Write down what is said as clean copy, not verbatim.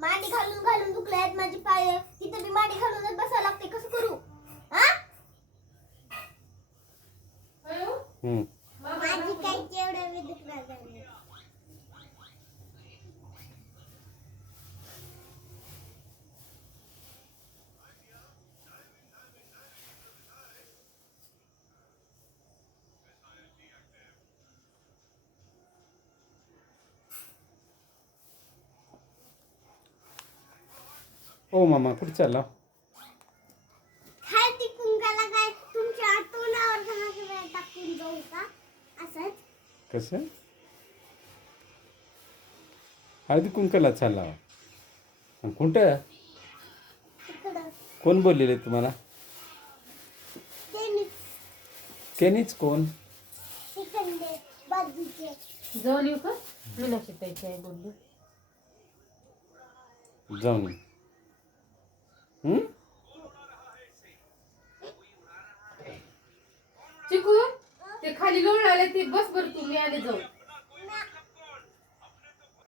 मांडी घालून घालून दुखल्यात माझी पाय. तिथे मी मांडी घालूनच बसायला लागते. कसं करू? हा? माझी काही केवढं मी दुखणार झाली. ओ मामा कुठे चालला? हळदी कुंकाला काय तुमच्या तोंडावर टाकून जाऊ का? असंच. कसं? हळदी कुंकाला चालला? कुठं? तिकडं. कोण बोललेले तुम्हाला? केनीच कोण? तिकडे बाजूचे. जाऊन येऊ का? मीनाक्षी ताईची आई बोलली. जाऊन ये. चिकू ते खाली लोळ आले ते बस बर तुम्ही आले जाऊ.